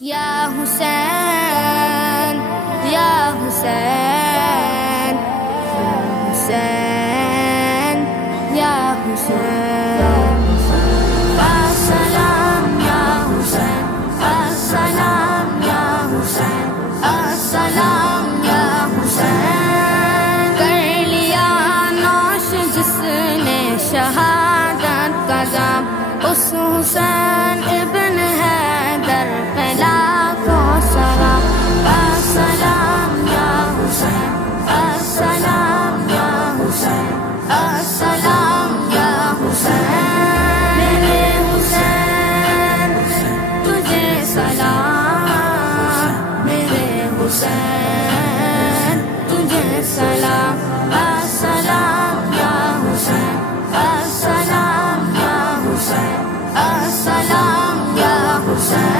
یا حسین یا حسین حسین یا حسین السلام یا حسین السلام یا حسین السلام یا حسین کر لیا نوش جس نے شہادت کا جام اس حسین ابن حیدر پہ لاکھوں سلام السلام یا حسین السلام یا حسین السلام یا حسین میرے حسین تجھے سلام میرے حسین تجھے سلام السلام یا حسین السلام یا حسین السلام یا حسین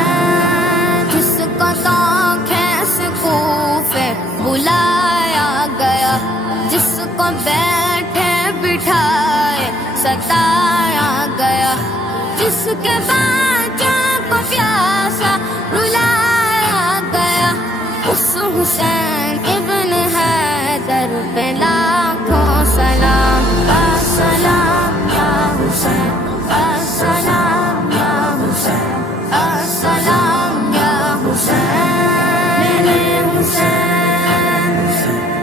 جس کو تو خیس کوفے بلایا گیا جس کو بیٹھے بٹھائے ستایا گیا جس کے بچوں کو پیاسا رلایا گیا اس حسین ابن حیدر پہ لاکھوں سلام السلام یا حسین السلام یا حسین السلام یا حسین میرے حسین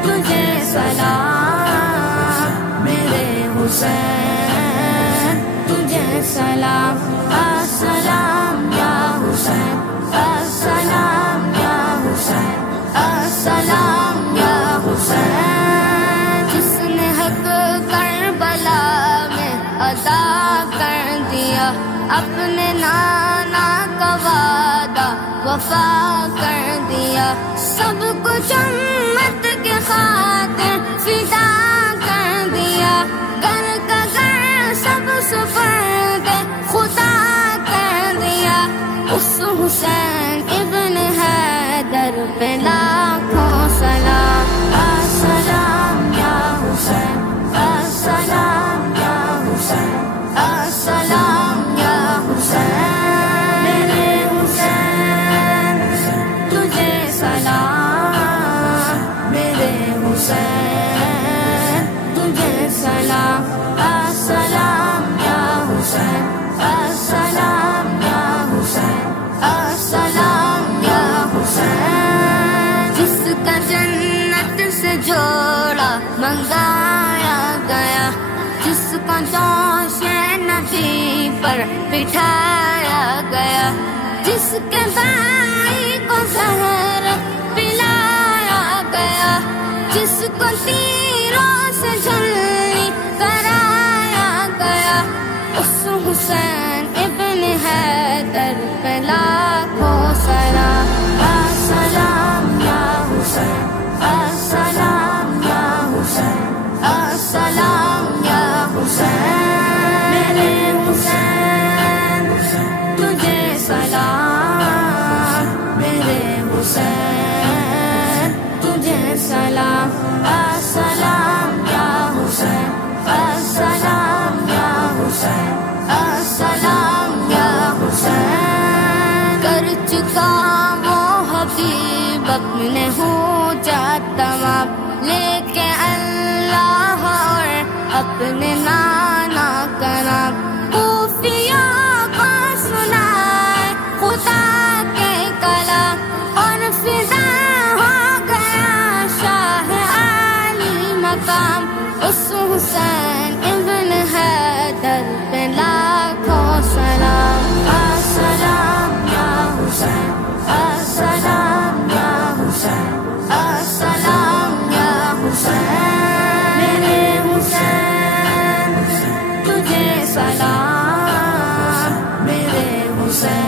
تجھے سلام میرے حسین تجھے سلام السلام یا حسین السلام یا حسین السلام یا حسین جس نے حق کربلا میں ادا کر دیا اپنے نانا کا وعدہ وفا کر دیا سب کچھ امت کے خاطر فدا کر دیا گھر کا گھر سب سپرد خدا کر دیا اس حسین ابن حیدر پہ لاکھوں سلام السلام یا حسین السلام یا حسین السلام یا حسین میرے حسین تجھے سلام میرے حسین تجھے سلام السلام یا حسین السلام یا حسین السلام یا حسین جس کا جنت سے جوڑا منگایا گیا جس کو جوش نبی پر بٹھایا گیا جس کے بھائی کو زہر پلایا گیا جس کو تیروں سے جھلنی کرایا گیا اس حسین ابن حیدر پہ لاکھوں سلام السلام یا حسین السلام یا حسین السلام یا حسین میرے حسین تجھے سلام میرے حسین تجھے سلام السلام یا حسین السلام یا حسین السلام یا حسین کر چکا وہ حبیب اپنے ہو جاتا تمام لے کے اللہ اور اپنے نانا کا نام خوفیوں کو سنائے خدا کے کلام اور فضا ہو گیا شاہ عالی مقام اس حسین ابن حیدر پہ لاکھوں سلام السلام یا حسین السلام یا حسین السلام یا حسین میرے حسین تجھے سلام میرے حسین